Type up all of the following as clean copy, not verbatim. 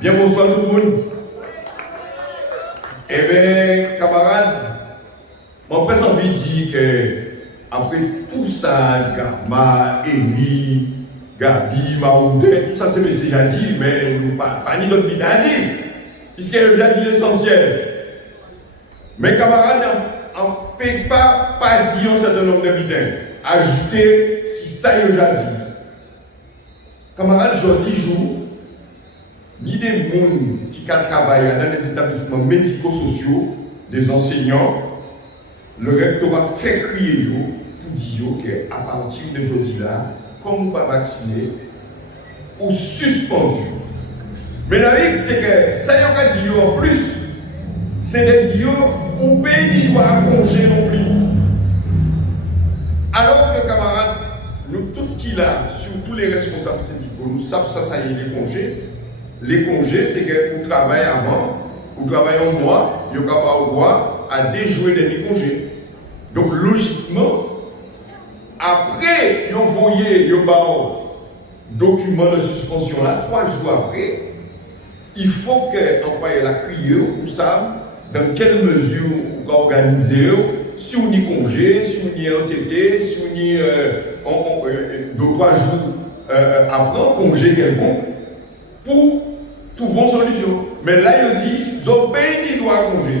Bien bonsoir tout le monde. Eh bien, camarades, mon père s'en veut dire que après tout ça, Gama, Emi, Gabi, Maoudé, tout ça c'est M. Jadi, mais nous pas ni d'autres ni à dire, puisqu'il a dit l'essentiel. Mes camarades, on ne peut pas dire un certain nombre d'habitants. Ajouter si ça il a dit. Camarades, aujourd'hui, jour, ni des gens qui travaillent dans les établissements médico-sociaux, des enseignants, le rectorat fait crier pour dire qu'à partir d'aujourd'hui là, comme nous pas vaccinés, ou suspendus. Mais la règle, c'est que ça y a dit en plus, c'est de dire ou pays doit congé non plus. Alors que camarades, nous tous qui là, surtout les responsables syndicaux, nous savons ça y est les congés. Les congés, c'est que vous travaillez avant, vous travaillez un mois, vous n'avez pas le droit à déjouer des congés. Donc logiquement, après, vous voyez le document de suspension là, 3 jours après, il faut que l'employé la crié, vous savez dans quelle mesure vous organisez, si vous avez congé, si vous avez entêté, si vous avez 2-3 jours après, congé quelconque, pour trouver une solution. Mais là, il dit, vous pays ni doit congé.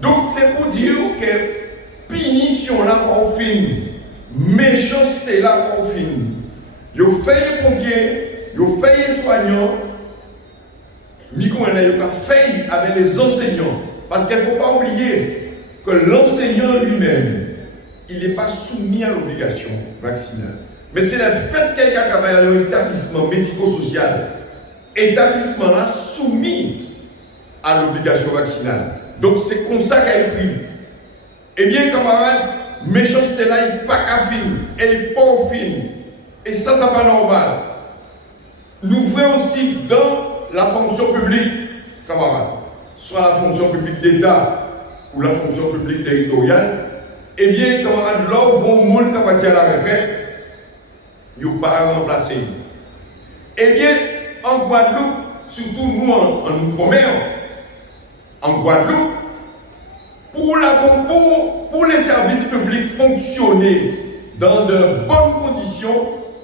Donc, c'est pour dire que punition là pour fin, méchanceté là pour fin. Vous faites pompiers, vous faites soignants, mais vous fait avec les enseignants. Parce qu'il ne faut pas oublier que l'enseignant lui-même, il n'est pas soumis à l'obligation vaccinale. Mais c'est le fait que quelqu'un travaille dans un établissement médico-social, établissement là soumis à l'obligation vaccinale. Donc c'est comme ça qu'elle est pris. Eh bien, camarades, méchanceté là, il n'est pas qu'à fin, elle n'est pas au fin. Et ça, ça pas normal. Nous voyons aussi dans la fonction publique, camarades, soit la fonction publique d'État ou la fonction publique territoriale, eh bien, camarades, là où on monde qui va à la retraite, il n'y a pas remplacé. Eh bien, en Guadeloupe, surtout nous en Outre-mer, en Guadeloupe, pour les services publics fonctionner dans de bonnes conditions,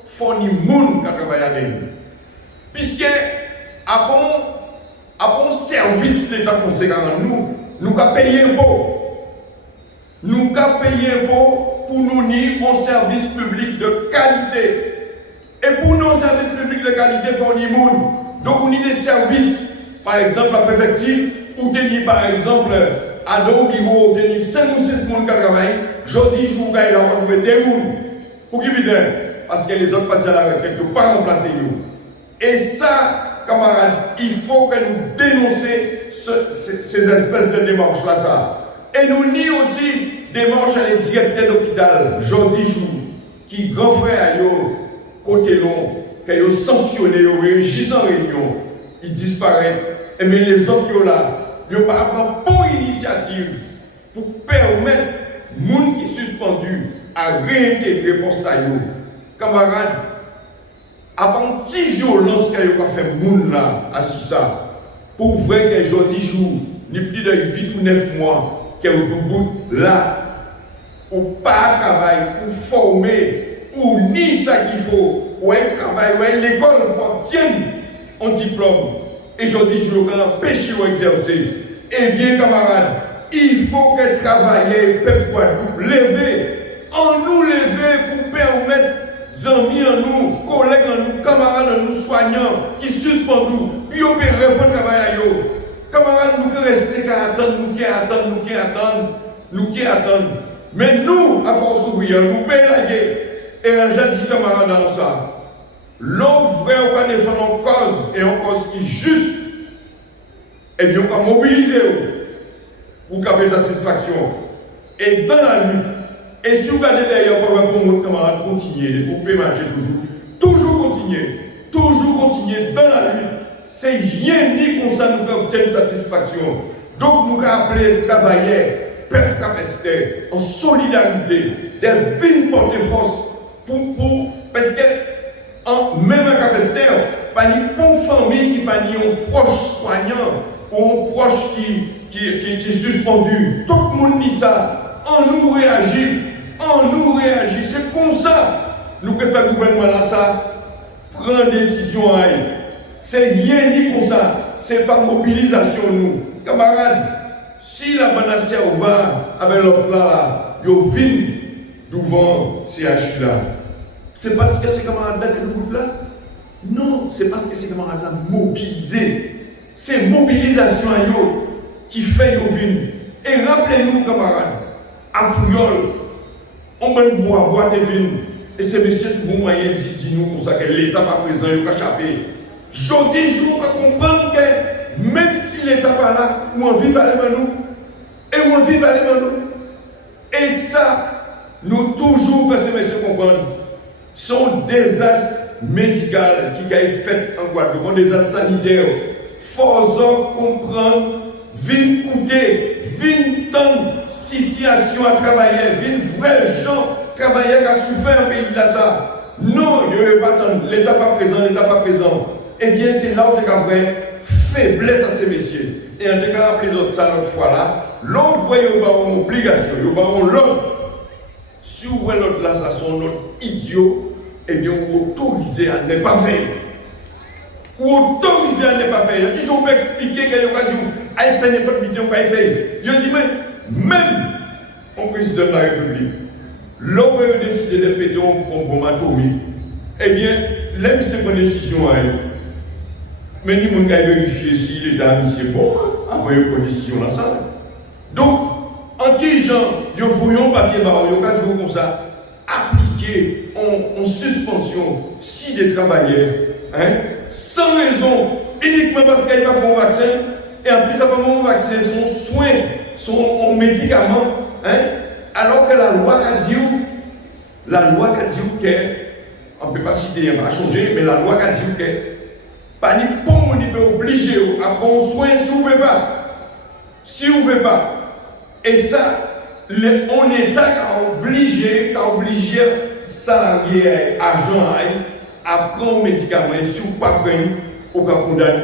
il faut que monde qui travaille avec nous. Puisque, avant un service d'État français nous avons payé impôt. Nous avons payé impôt pour nous nier un service public de qualité. Et pour nos services publics de qualité, il faut nous monde. Donc, on a des services, par exemple, la préfecture, où tenir, par exemple, à nos bureaux, tenir 5 ou 6 personnes qui travaillent. Jeudi, je vous gagne là, on va trouver des gens. Pour qui bien? Parce que les autres partis à la retraite ne peuvent pas remplacer nous. Et ça, camarades, il faut que nous dénoncions ces espèces de démarches-là. Ça. Et nous nions aussi démarches à les directeurs d'hôpital, jeudi jour, qui grand frère côté long, qu'ils ont sanctionné, ils ont réagi en réunion, ils disparaissent. Et mais les autres là, ils n'ont pas pris bonne initiative pour permettre les gens qui sont suspendus à réintégrer le poste. Camarades, avant si violence qu'il y a fait les gens là, à ça, pour vrai que jeudi jour, ni plus de 8 ou 9 mois, qu'ils ont là, ou pas travail, ou former, ou ni ça qu'il faut, ou un travail, ou une école pour obtenir un diplôme. Et je dis, je vais empêcher d'exercer. Eh bien, camarades, il faut que travailler, peuple Guadeloupe, lever, en nous lever pour permettre, amis en nous, collègues en nous, camarades en nous, soignants, qui suspendent nous, puis opérer pour travailler à eux. Camarades, nous pouvons rester qu'à attendre, nous qui attendons. Mais nous, à force ouvrière, nous payons la guerre. Et j'ai dit camarades dans ça. L'homme vrai, on va défendre une cause, et une cause qui est juste. Et bien, on va mobiliser pour qu'il y ait satisfaction. Et dans la lutte, et si vous regardez d'ailleurs, pour mon camarade continuer, vous pouvez marcher toujours continuer dans la lutte. C'est rien ni comme ça nous obtenir satisfaction. Donc, nous avons appelé travailler, peuple capacité, en solidarité, des vignes porter force pour parce que même un capacité, pas ni pour famille qui pas ni un proche soignant ou un proche qui est suspendu. Tout le monde dit ça. On nous réagit. C'est comme ça. Nous que fait le gouvernement là, ça prend décision. C'est rien dit comme ça. C'est par mobilisation nous. Camarades, si la menace va avec l'autre là, ils viennent devant CHU là. C'est parce que ces camarades là que nous là? Non, c'est parce que ces camarades là mobilisés. C'est mobilisation qui fait nos vignes. Et rappelez-nous, camarades, à Fouillol, on va boire des vignes. Et c'est monsieur qui vous moyen dit nous comme ça que l'État pas présent, il va échapper. Je dis, je veux comprendre que même si l'État pas là, on vit par les nous. Et on vit par les nous. Et ça, nous toujours faisons ces messieurs comprendre. Son désastre médical qui a été fait en Guadeloupe, un désastre sanitaire. Faut comprendre, vin coûter, vin tant situation à travailler, vin vrais gens travailler à souffrir un pays là ça. Non, il ne veut pas attendre, l'État pas présent. Eh bien, c'est là où il y a vraie faiblesse à ces messieurs. Et en tout cas, rappelez autres ça l'autre fois là, l'autre voyez, il y a une obligation, il y a l'autre. Si vous voyez l'autre là, ça sont notre idiot, eh bien, vous autorisez à ne pas faire. Ou autorisé à ne pas faire. Si on peut expliquer qu'il y a dit, fait n'importe quoi, on va faire. Je dis, même un président de la République, l'homme a décidé de péter un bombe atomique, eh bien, l'aime c'est une décision à elle. Mais ni mon gars vérifier si l'État a mis c'est bon, après une décision là ça. Donc, en qui gens, ils voyons papier barreau, ils ont toujours comme ça, appliquer en suspension si des travailleurs, sans raison, uniquement parce qu'il n'y a pas bon vaccin, et en plus, il n'y a pas bon vaccin, son soin, son médicament, alors que la loi a dit que, on ne peut pas citer, on ne va pas changer, mais la loi a dit que, pas ni bon, on est obligé à prendre soin si vous ne pouvez pas. Si vous ne pouvez pas. Et ça, on est obligé salariés, agents, à prendre un médicament, et si vous ne pouvez pas prendre, on va condamner,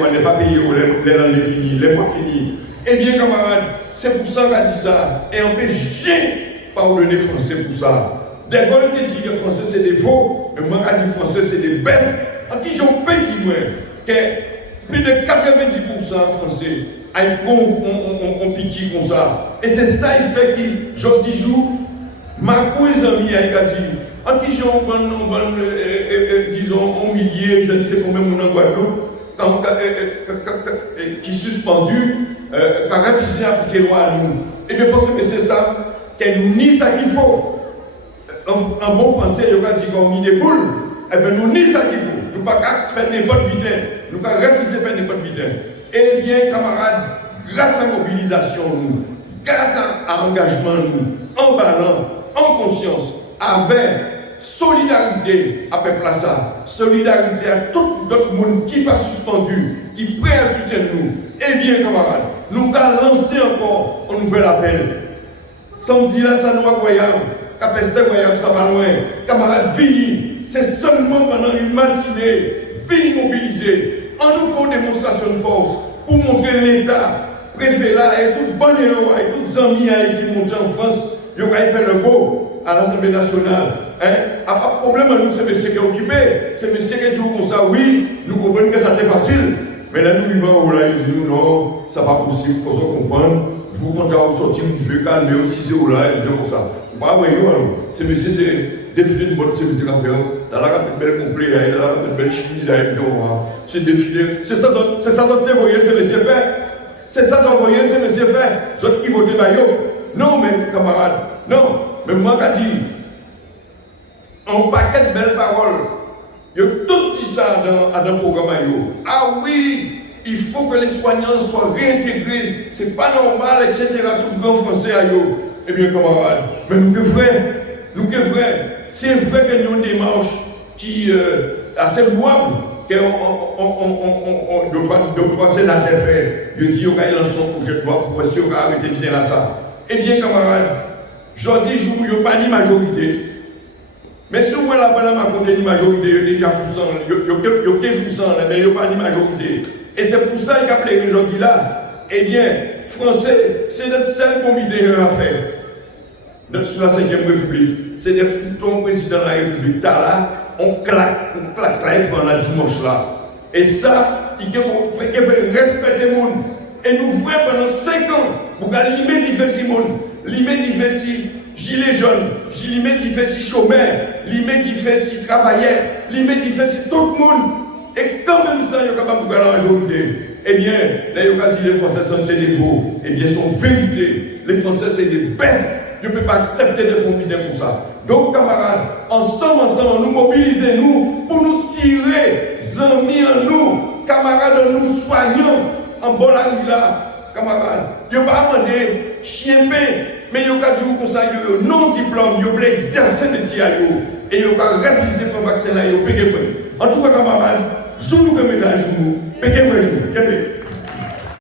on n'est pas payé, les langues finies, les mois finis. Eh bien, camarades, c'est pour ça qu'on a dit ça. Et on ne peut jamais pardonner français pour ça. Des vols qui disent que les français c'est des veaux, et moi qui dis français c'est des bêtes. En qui j'en peux dire que plus de 90% français ont piqué comme ça. Et c'est ça qui fait que, je dis, ma cousine a dit, en qui j'en disons, un millier, je ne sais combien de en Guadeloupe, qui est suspendu, qui a refusé d'appliquer la loi à nous. Et bien, c'est ça, qu'elle nous nie ça qu'il faut. En bon français, il y a dit qu'on a mis des boules. Eh bien, nous nie ça qu'il faut. Nous ne pouvons pas faire n'importe quoi. Nous ne pouvons pas refuser de faire n'importe quoi. Eh bien, camarades, grâce à la mobilisation, nous, grâce à l'engagement, nous, en ballant, en conscience, avec solidarité à peuple à ça, solidarité à tout le monde qui n'est pas suspendu, qui est prêt à soutenir nous. Eh bien, camarades, nous allons lancer encore un nouvel appel. Samedi là, ça nous incroyable. Capeste voyage, ça va loin. Camarades, vini. C'est seulement pendant une matinée, vini mobiliser. En nous faisant une démonstration de force pour montrer l'État, préfet là, et tout bon héros, et tous les amis qui montent en France, ils ont fait le beau à l'Assemblée nationale. A pas de problème, nous, c'est monsieur qui est occupé. C'est monsieur qui joue comme ça, oui, nous comprenons que ça c'est facile. Mais là, nous vivons là, ils disent, non, ça n'est pas possible, il faut comprendre. Vous, quand vous sortir, vous devez calmer aussi, c'est là, ils disent comme ça. Bah oui, c'est monsieur, c'est défilé de mode, c'est monsieur qui a fait. Dans la rapide belle complet, dans la rapide belle chemise, c'est défilé. C'est ça, vous voyez, c'est monsieur fait. C'est ça, vous voyez, c'est monsieur fait. C'est autres qui votent Bayo. Non, mais camarades, non. Mais moi, qui dit, un paquet de belles paroles, il y a tout dit ça dans le programme. Ah oui, il faut que les soignants soient réintégrés. C'est pas normal, etc. Tout le grand français à eux. Eh bien, camarades, mais nous que vrai, c'est vrai qu'il y a une démarche qui est assez louable, que le trois sénateurs fait. Je dis qu'il y a un projet de loi pour voir si on va arrêter de dire ça. Eh bien, camarades, je dis, je ne veux pas ni majorité. Mais si vous avez la majorité, vous déjà foussant, vous êtes foussant, mais vous n'avez pas de majorité. Et c'est pour ça qu'il a appelé aujourd'hui là, eh bien, français, c'est notre seul comité à faire. Sur la 5e République, c'est des foutons président de la République. Là, on claque pendant la dimanche là. Et ça, il faut respecter le monde. Et nous voyons pendant 5 ans, pour l'immédiat si monde, l'immédiat si gilet jaune, l'immédiat si chômeur, l'immédiat si travailleur, l'immédiat si tout le monde. Et quand même ça, il est capable de la majorité. Eh bien, là, il y a dit les Français sont des veaux. Eh bien, sont vérité. Les Français, c'est des bêtes. Je ne peux pas accepter de faire comme ça. Donc, camarades, ensemble, nous mobilisons-nous pour nous tirer, amis en nous, camarades, nous soignons en bon là, camarades. Je ne vais pas demander chien mais il y a dit comme ça, non-diplôme, il veut exercer le tir et il va refuser le vaccin là, il va payer. En tout cas, camarades, je vous remets à jour,